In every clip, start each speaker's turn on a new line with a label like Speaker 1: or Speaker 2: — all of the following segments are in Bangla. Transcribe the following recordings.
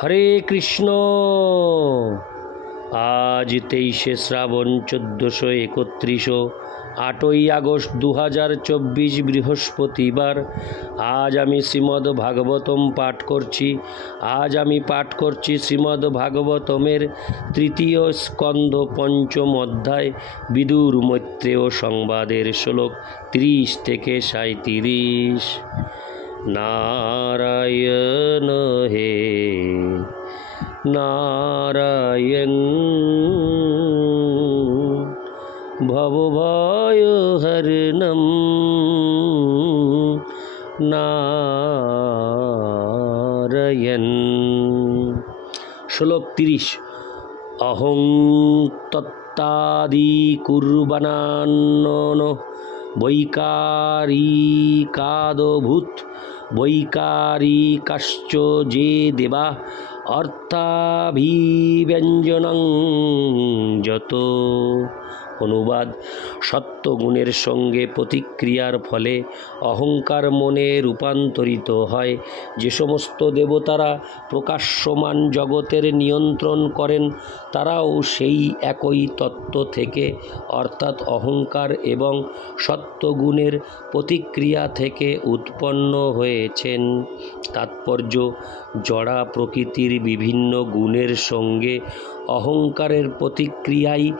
Speaker 1: হরে কৃষ্ণ। আজ তেইশে শ্রাবণ চোদ্দোশো একত্রিশো আটই আগস্ট দু হাজার চব্বিশ বৃহস্পতিবার। আজ আমি শ্রীমদ্ ভাগবতম পাঠ করছি। আজ আমি পাঠ করছি শ্রীমদ্ ভাগবতমের তৃতীয় স্কন্ধ পঞ্চম অধ্যায়, বিদুর মৈত্রেয় সংবাদের শ্লোক ত্রিশ থেকে সাঁত্রিশ নারায়ণ হে নারায়ণ ভবভয় হরণম নারায়ণ শ্লোক তিরিশ অহং তত্তাদি কুর্বানান্ন বৈকারিকাদভূত বৈকারিকাশ্চ যে দেবা অর্থাভিব্যঞ্জনং যত অনুবাদ। সত্যগুণের সঙ্গে প্রতিক্রিয়ার ফলে অহংকার মনে রূপান্তরিত হয়। যে সমস্ত দেবতারা প্রকাশ্যমান জগতের নিয়ন্ত্রণ করেন, তারাও সেই একই তত্ত্ব থেকে, অর্থাৎ অহংকার এবং সত্যগুণের প্রতিক্রিয়া থেকে উৎপন্ন হয়েছেন। তাৎপর্য, জড়া প্রকৃতির বিভিন্ন গুণের সঙ্গে অহংকারের প্রতিক্রিয়াই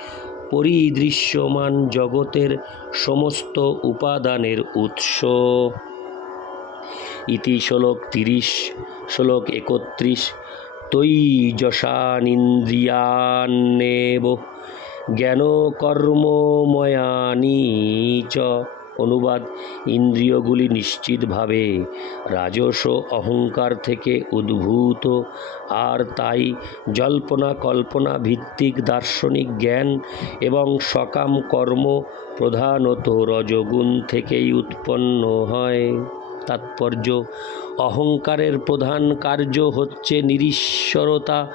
Speaker 1: পরিদৃশ্যমান জগতের সমস্ত উপাদানের উৎস। ইতি শ্লোক তিরিশ শ্লোক একত্রিশ তৈজসানিন্দ্রিয়ান্নেব জ্ঞান কর্মময়ানি চ। অনুবাদ ইন্দ্রিয়গুলি নিশ্চিতভাবে রাজস অহংকার থেকে উদ্ভূত। আর তাই জল্পনা কল্পনা ভিত্তিক দার্শনিক জ্ঞান এবং সকাম কর্ম প্রধানত রজগুণ থেকেই উৎপন্ন হয়। তাৎপর্য। অহংকারের প্রধান কার্য হচ্ছে নিরীশ্বরতা।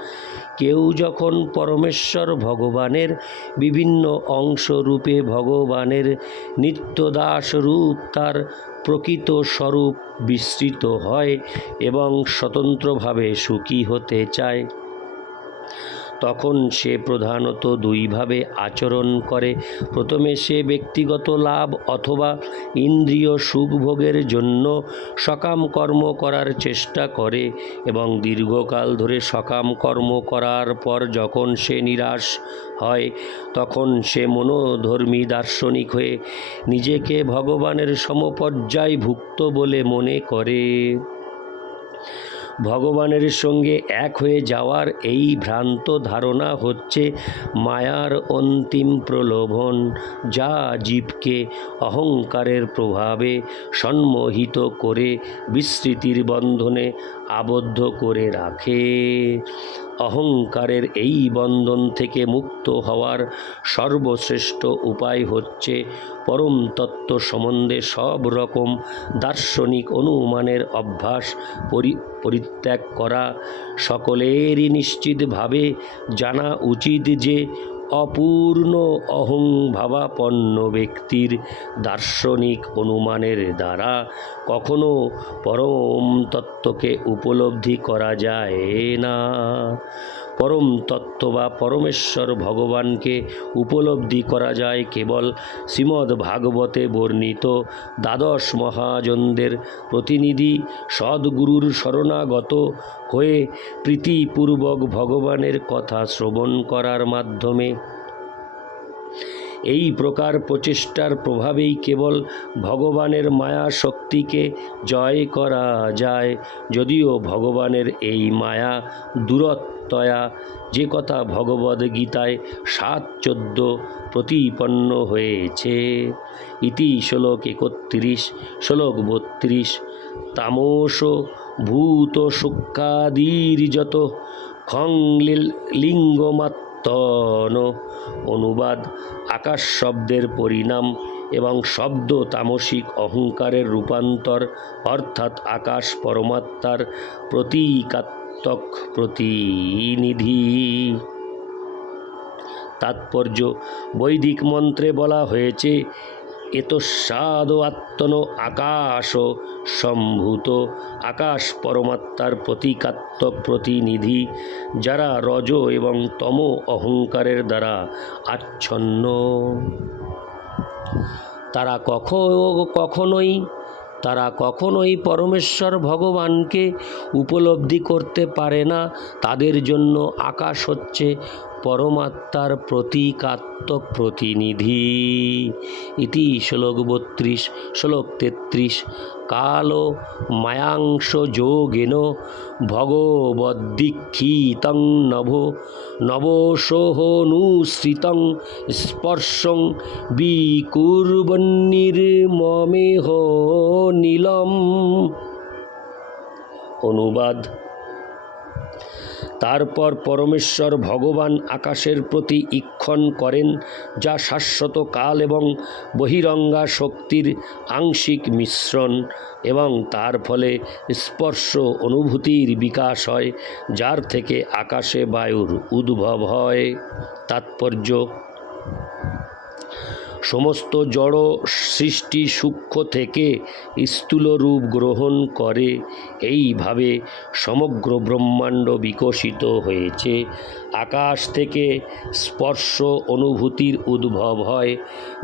Speaker 1: কেউ যখন পরমেশ্বর ভগবানের বিভিন্ন অংশ রূপে ভগবানের নিত্যদাস রূপ তার প্রকৃত স্বরূপ বিস্তৃত হয় এবং স্বতন্ত্রভাবে সুখী হতে চায়। তখন সে প্রধানত দুইভাবে আচরণ করে। প্রথমে সে ব্যক্তিগত লাভ অথবা ইন্দ্রিয় সুখভোগের জন্য সকাম কর্ম করার চেষ্টা করে এবং দীর্ঘকাল ধরে সকাম কর্ম করার পর যখন সে নিরাশ হয়, তখন সে মনোধর্মী দার্শনিক হয়ে নিজেকে ভগবানের সমপর্যায়ভুক্ত বলে মনে করে। ভগবানের সঙ্গে এক হয়ে যাওয়ার এই ভ্রান্ত ধারণা হচ্ছে মায়ার অন্তিম প্রলোভন, যা জীবকে অহংকারের প্রভাবে সম্মোহিত করে বিস্মৃতির বন্ধনে আবদ্ধ করে রাখে। অহংকারের এই বন্ধন থেকে মুক্ত হওয়ার সর্বশ্রেষ্ঠ উপায় হচ্ছে পরম তত্ত্ব সম্বন্ধে সব রকম দার্শনিক অনুমানের অভ্যাস পরি, পরিত্যাগ করা। সকলেরই নিশ্চিতভাবে জানা উচিত যে অপূর্ণ অহংভাবাপন্ন ব্যক্তির দার্শনিক অনুমানের দ্বারা কখনো পরম তত্ত্বকে উপলব্ধি করা যায় না। পরম তত্ত্ব বা পরমেশ্বর ভগবানকে উপলব্ধি করা যায় কেবল শ্রীমদ্ ভাগবতে বর্ণিত দ্বাদশ মহাজনদের প্রতিনিধি সদ্গুরুর শরণাগত হয়ে প্রীতিপূর্বক ভগবানের কথা শ্রবণ করার মাধ্যমে এই প্রকার প্রচেষ্টার প্রভাবেই কেবল ভগবানের মায়া শক্তিকে জয় করা যায়। যদিও ভগবানের এই মায়া দূরত্বয়া, যে কথা ভগবদ গীতায় সাত চোদ্দ প্রতিপন্ন হয়েছে। ইতি শ্লোক একত্রিশ, শ্লোক বত্রিশ তামস ভূত শুক্কাদির্যত খং লিঙ্গমাত্র তন অনুবাদ আকাশ শব্দের পরিণাম এবং শব্দ তামসিক অহংকারের রূপান্তর, অর্থাৎ আকাশ পরমাত্মার প্রতীকাত্মক প্রতিনিধি। তাৎপর্য, বৈদিক মন্ত্রে বলা হয়েছে এত সাদ আত্মন আকাশ সম্ভূত। আকাশ পরমাত্মার প্রতীকাত্মক প্রতিনিধি, যারা রজ এবং তম অহংকারের দ্বারা আচ্ছন্ন। তারা কখনো, কখনোই, তারা কখনোই পরমেশ্বর ভগবানকে উপলব্ধি করতে পারে না। তাদের জন্য আকাশ হচ্ছে পরমাত্মার প্রতীকাত্মক প্রতিনিধি। ইতি শ্লোক বত্রিশ, শ্লোক তেত্রিশ। কালো মায়াংশ যোগেন ভগবদ্দীক্ষিতং নভ নবসোহনুসৃতং স্পর্শং বিকুর্বন্নির্মমেহ নীলম। অনুবাদ তারপর পরমেশ্বর ভগবান আকাশের প্রতি ইক্ষণ করেন, যা শাশ্বত কাল এবং বহিরঙ্গা শক্তির আংশিক মিশ্রণ এবং তার ফলে স্পর্শ অনুভূতির বিকাশ হয়, যার থেকে আকাশে বায়ুর উদ্ভব হয়। তাৎপর্য সমস্ত জড় সৃষ্টি সূক্ষ্ম থেকে স্থূল রূপ গ্রহণ করে। এইভাবে সমগ্র ব্রহ্মাণ্ড বিকশিত হয়েছে। আকাশ থেকে স্পর্শ অনুভূতির উদ্ভব হয়,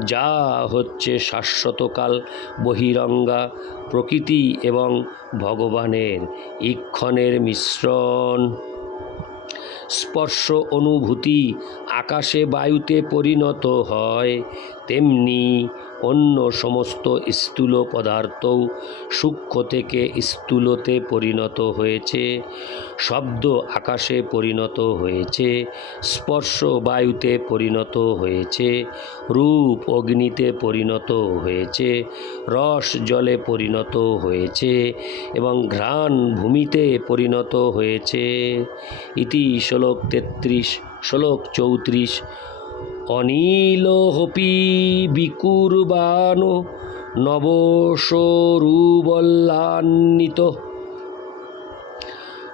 Speaker 1: যা হচ্ছে শাশ্বতকাল, বহিরঙ্গা, প্রকৃতি এবং ভগবানের ইক্ষণের মিশ্রণ। স্পর্শ অনুভূতি আকাশে বায়ুতে পরিণত হয় তেমনি অন্য সমস্ত স্থূল পদার্থও সূক্ষ্ম থেকে স্থূলতে পরিণত হয়েছে, শব্দ আকাশে পরিণত হয়েছে, স্পর্শ বায়ুতে পরিণত হয়েছে, রূপ অগ্নিতে পরিণত হয়েছে, রস জলে পরিণত হয়েছে এবং ঘ্রাণ ভূমিতে পরিণত হয়েছে। ইতি শ্লোক তেত্রিশ, শ্লোক চৌত্রিশ অনিলহপি বিকুর্বাণ নবস্বরূবল্লান্বিত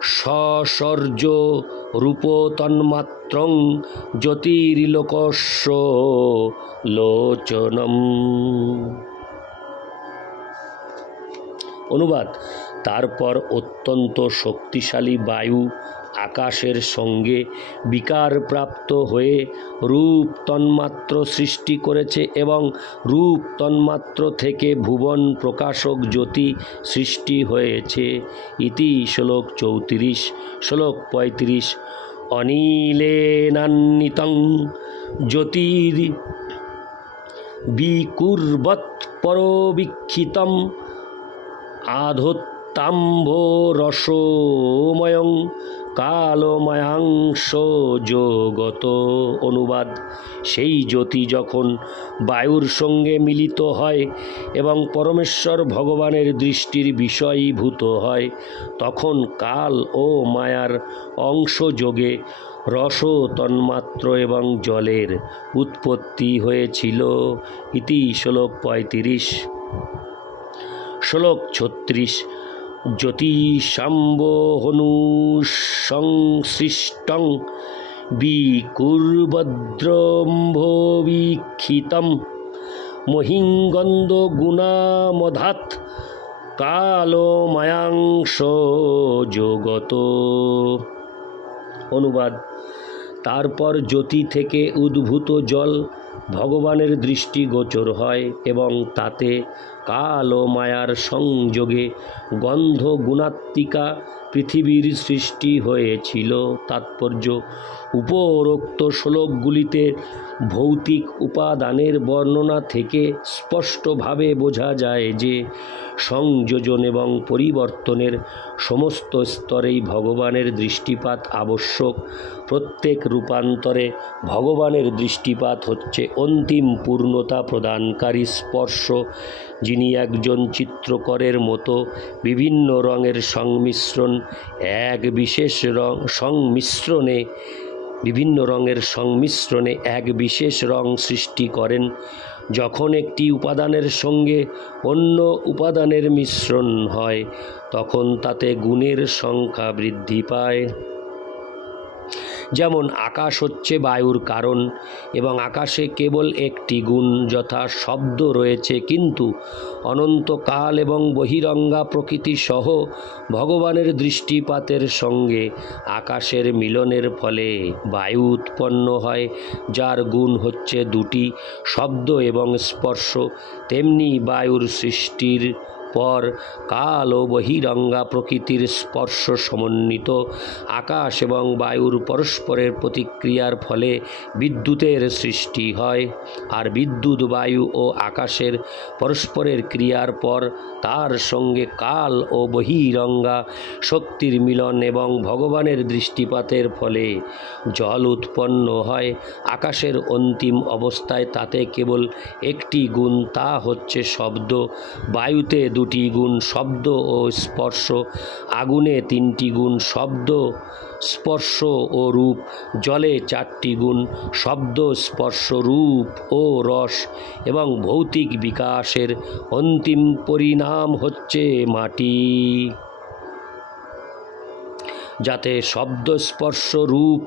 Speaker 1: সসর্য রূপ তন্মাত্রং জ্যোতির্লোকস্য লোচনম। অনুবাদ তারপর অত্যন্ত শক্তিশালী বায়ু আকাশের সঙ্গে বিকারপ্রাপ্ত হয়ে রূপ তন্মাত্র সৃষ্টি করেছে এবং রূপ তন্মাত্র থেকে ভুবন প্রকাশক জ্যোতি সৃষ্টি হয়েছে। ইতি শ্লোক চৌত্রিশ, শ্লোক পঁয়ত্রিশ। অনিলেনান্বিতং জ্যোতির বিকুর্বৎ পরবীক্ষিতম আধোত্তাম্ভরসময়ং কালময়াংশ যোগত অনুবাদ। সেই জ্যোতি যখন বায়ুর সঙ্গে মিলিত হয় এবং পরমেশ্বর ভগবানের দৃষ্টির বিষয়ীভূত হয়, তখন কাল ও মায়ার অংশ যোগে রস তন্মাত্র এবং জলের উৎপত্তি হয়েছিল। ইতি শ্লোক পঁয়ত্রিশ। শ্লোক ছত্রিশ। জ্যোতিষাম্বহনুসংসৃষ্টং বিকুর্বদ্রম্ভবীক্ষিতম মহিঙ্গন্দ গুণামধাত কালমায়াংশ জগত অনুবাদ তারপর জ্যোতি থেকে উদ্ভূত জল ভগবানের দৃষ্টিগোচর হয় এবং তাতে কাল ও মায়ার সংযোগে গন্ধ গুণাত্মিকা পৃথিবীর সৃষ্টি হয়েছিল তাৎপর্য। উপরোক্ত শ্লোকগুলিতে ভৌতিক উপাদানের বর্ণনা থেকে স্পষ্টভাবে বোঝা যায় যে সংযোজন এবং পরিবর্তনের সমস্ত স্তরেই ভগবানের দৃষ্টিপাত আবশ্যক। প্রত্যেক রূপান্তরে ভগবানের দৃষ্টিপাত হচ্ছে অন্তিম পূর্ণতা প্রদানকারী স্পর্শ, যিনি একজন চিত্রকরের মতো বিভিন্ন রঙের সংমিশ্রণ এক বিশেষ রং সংমিশ্রণে, বিভিন্ন রঙের সংমিশ্রণে এক বিশেষ রং সৃষ্টি করেন, যখন একটি উপাদানের সঙ্গে অন্য উপাদানের মিশ্রণ হয়, তখন তাতে গুণের সংখ্যা বৃদ্ধি পায়। যেমন আকাশ হচ্ছে বায়ুর কারণ এবং আকাশে কেবল একটি গুণ যথা শব্দ রয়েছে, কিন্তু অনন্তকাল এবং বহিরঙ্গা প্রকৃতি সহ ভগবানের দৃষ্টিপাতের সঙ্গে আকাশের মিলনের ফলে বায়ু উৎপন্ন হয়, যার গুণ হচ্ছে দুটি, শব্দ এবং স্পর্শ। তেমনি বায়ুর সৃষ্টির পর কাল ও বহিরঙ্গা প্রকৃতির স্পর্শ সমন্বিত। আকাশ এবং বায়ুর পরস্পরের প্রতিক্রিয়ার ফলে বিদ্যুতের সৃষ্টি হয় আর বিদ্যুৎ, বায়ু ও আকাশের পরস্পরের ক্রিয়ার পর তার সঙ্গে কাল ও বহিরঙ্গা শক্তির মিলন এবং ভগবানের দৃষ্টিপাতের ফলে জল উৎপন্ন হয়। আকাশের অন্তিম অবস্থায় তাতে কেবল একটি গুণ, তা হচ্ছে শব্দ। বায়ুতে দুটি গুণ শব্দ ও স্পর্শ, আগুনে তিনটি গুণ শব্দ, স্পর্শ ও রূপ, জলে চারটি গুণ শব্দ, স্পর্শ, রূপ ও রস এবং ভৌতিক বিকাশের অন্তিম পরিণাম হচ্ছে মাটি। যাতে শব্দ স্পর্শ রূপ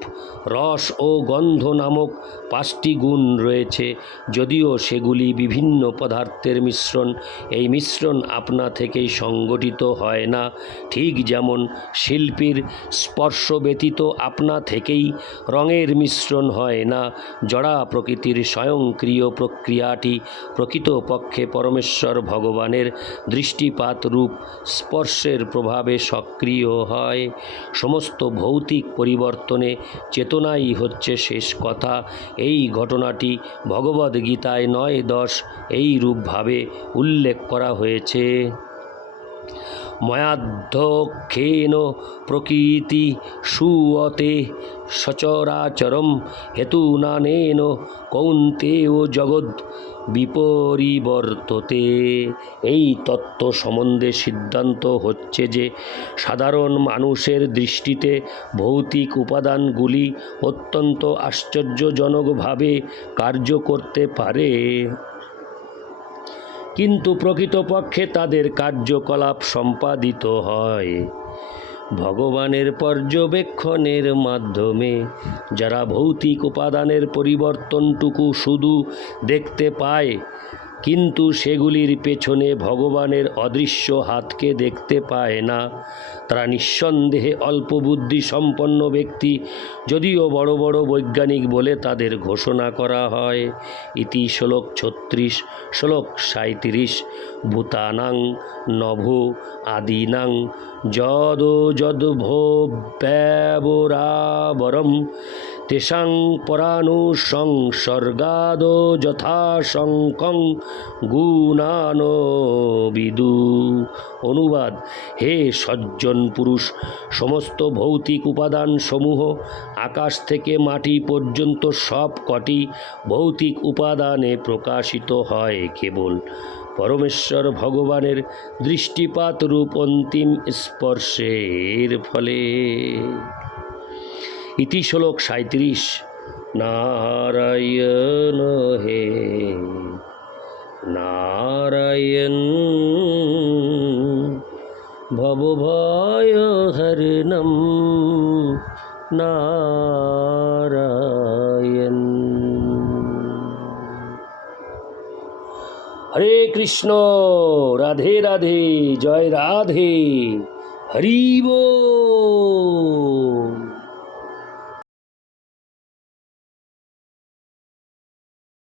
Speaker 1: রস ও গন্ধ নামক পাঁচটি গুণ রয়েছে। যদিও সেগুলি বিভিন্ন পদার্থের মিশ্রণ, এই মিশ্রণ আপনা থেকেই সংগঠিত হয় না। ঠিক যেমন শিল্পীর স্পর্শ ব্যতীত আপনা থেকেই রঙের মিশ্রণ হয় না। জড়া প্রকৃতির স্বয়ংক্রিয় প্রক্রিয়াটি প্রকৃতপক্ষে পরমেশ্বর ভগবানের দৃষ্টিপাত রূপ স্পর্শের প্রভাবে সক্রিয় হয়। সমস্ত ভৌতিক পরিবর্তনে চেতনাই হচ্ছে শেষ কথা। এই ঘটনাটি ভগবদ্গীতায় নয় দশ এই রূপভাবে উল্লেখ করা হয়েছে। ময়াধ্যক্ষেন প্রকৃতি সুয়তে সচরাচরম হেতুনানেন কৌন্তেয় জগৎ বিপরিবর্ততে। এই তত্ত্ব সম্বন্ধে সিদ্ধান্ত হচ্ছে যে সাধারণ মানুষের দৃষ্টিতে ভৌতিক উপাদানগুলি অত্যন্ত আশ্চর্যজনকভাবে কার্য করতে পারে। কিন্তু প্রকৃতপক্ষে তাদের কার্যকলাপ সম্পাদিত হয়। ভগবানের পর্যবেক্ষণের মাধ্যমে যারা ভৌতিক উপাদানের পরিবর্তনটুকু শুধু দেখতে পায় কিন্তু সেগুলির পেছনে ভগবানের অদৃশ্য হাতকে দেখতে পায় না। তারা নিঃসন্দেহে অল্প বুদ্ধি সম্পন্ন ব্যক্তি, যদিও বড় বড় বৈজ্ঞানিক বলে তাদের ঘোষণা করা হয়। ইতি শ্লোক ছত্রিশ, শ্লোক সাঁত্রিশ ভূতানাং নভ আদিনাং যদ যদ্ভো ব্যবরাবরম তেষাং পরানুসংসর্গাদ যথাশঙ্কং গুণান বিদু। অনুবাদ, হে সজ্জন পুরুষ, সমস্ত ভৌতিক উপাদান সমূহ আকাশ থেকে মাটি পর্যন্ত সব কটি ভৌতিক উপাদানে প্রকাশিত হয় কেবল। পরমেশ্বর ভগবানের দৃষ্টিপাত রূপ অন্তিম স্পর্শের ফলে। ইতি শ্লোক সাঁত্রিশ নারায়ণ হে, নারায়ণ ভবভয় হরিণম নারায়ণ। হরে কৃষ্ণ, রাধে রাধে, জয় রাধে, হরি